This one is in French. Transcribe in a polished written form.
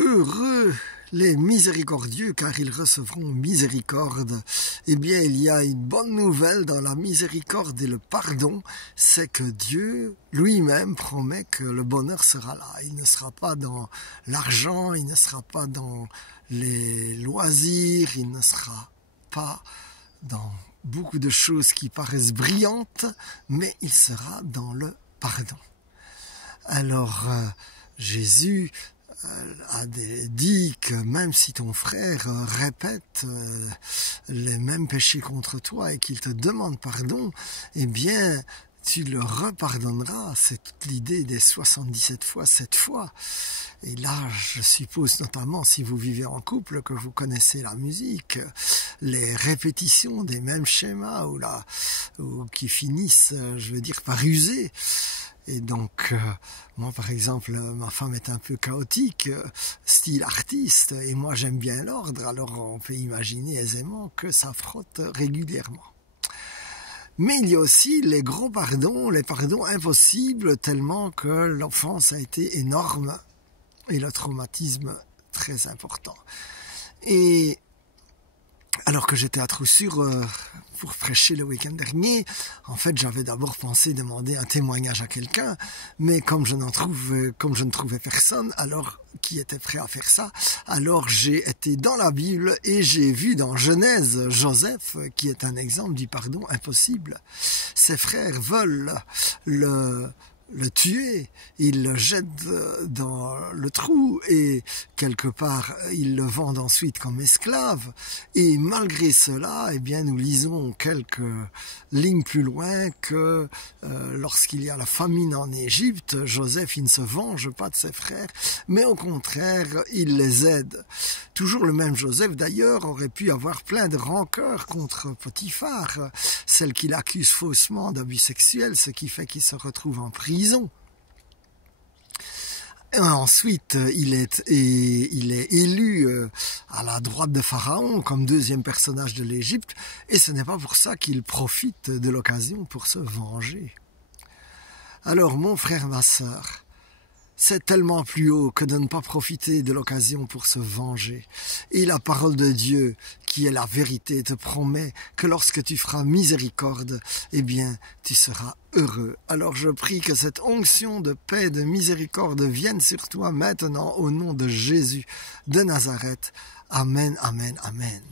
Heureux les miséricordieux, car ils recevront miséricorde. Eh bien, il y a une bonne nouvelle dans la miséricorde et le pardon, c'est que Dieu lui-même promet que le bonheur sera là. Il ne sera pas dans l'argent, il ne sera pas dans les loisirs, il ne sera pas dans beaucoup de choses qui paraissent brillantes, mais il sera dans le pardon. Alors, Jésus a dit que même si ton frère répète les mêmes péchés contre toi et qu'il te demande pardon, eh bien, tu le repardonneras. C'est toute l'idée des 77 fois 7 fois. Et là, je suppose notamment, si vous vivez en couple, que vous connaissez la musique, les répétitions des mêmes schémas ou qui finissent, je veux dire, par user. Et donc, moi par exemple, ma femme est un peu chaotique, style artiste, et moi j'aime bien l'ordre, alors on peut imaginer aisément que ça frotte régulièrement. Mais il y a aussi les gros pardons, les pardons impossibles, tellement que l'offense a été énorme et le traumatisme très important. Et alors que j'étais à Troussure pour prêcher le week-end dernier, en fait, j'avais d'abord pensé demander un témoignage à quelqu'un, mais comme je ne trouvais personne, alors qui était prêt à faire ça, alors j'ai été dans la Bible et j'ai vu dans Genèse Joseph, qui est un exemple du pardon impossible. Ses frères veulent le tuer, il le jette dans le trou et quelque part il le vendent ensuite comme esclave, et malgré cela, eh bien nous lisons quelques lignes plus loin que lorsqu'il y a la famine en Égypte, Joseph il ne se venge pas de ses frères, mais au contraire il les aide. Toujours le même Joseph d'ailleurs aurait pu avoir plein de rancœur contre Potiphar, celle qu'il accuse faussement d'abus sexuels, ce qui fait qu'il se retrouve en prison. Et ensuite, il est élu à la droite de Pharaon comme deuxième personnage de l'Égypte, et ce n'est pas pour ça qu'il profite de l'occasion pour se venger. Alors, mon frère, ma sœur, c'est tellement plus haut que de ne pas profiter de l'occasion pour se venger. Et la parole de Dieu, qui est la vérité, te promet que lorsque tu feras miséricorde, eh bien, tu seras heureux. Alors je prie que cette onction de paix, de miséricorde vienne sur toi maintenant au nom de Jésus de Nazareth. Amen, amen, amen.